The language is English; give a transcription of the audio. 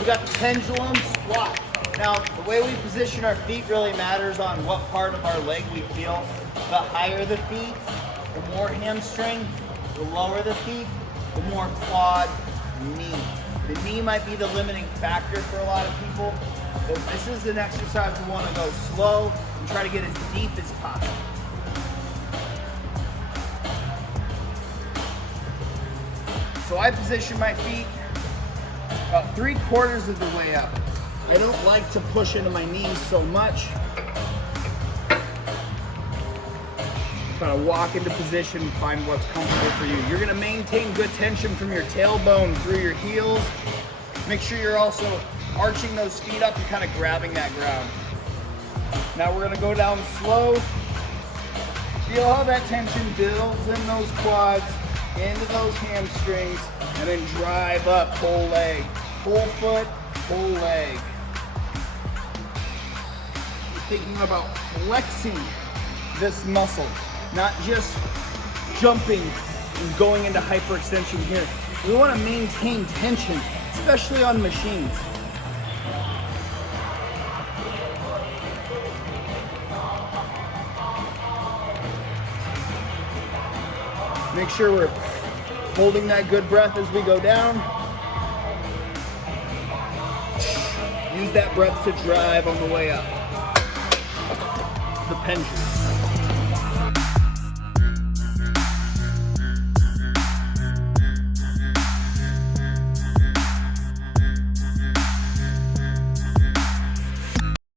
We got the pendulum squat. Now, the way we position our feet really matters on what part of our leg we feel. The higher the feet, the more hamstring. The lower the feet, the more quad, knee. The knee might be the limiting factor for a lot of people. But this is an exercise we want to go slow and try to get as deep as possible. So I position my feet about 3/4 of the way up. I don't like to push into my knees so much. Kind of walk into position and find what's comfortable for you. You're gonna maintain good tension from your tailbone through your heels. Make sure you're also arching those feet up and kind of grabbing that ground. Now we're gonna go down slow. Feel how that tension builds in those quads, into those hamstrings, and then drive up, whole leg. Whole foot, whole leg. You're thinking about flexing this muscle, not just jumping and going into hyperextension here. We want to maintain tension, especially on machines. Make sure we're holding that good breath as we go down. Use that breath to drive on the way up. The pendulum.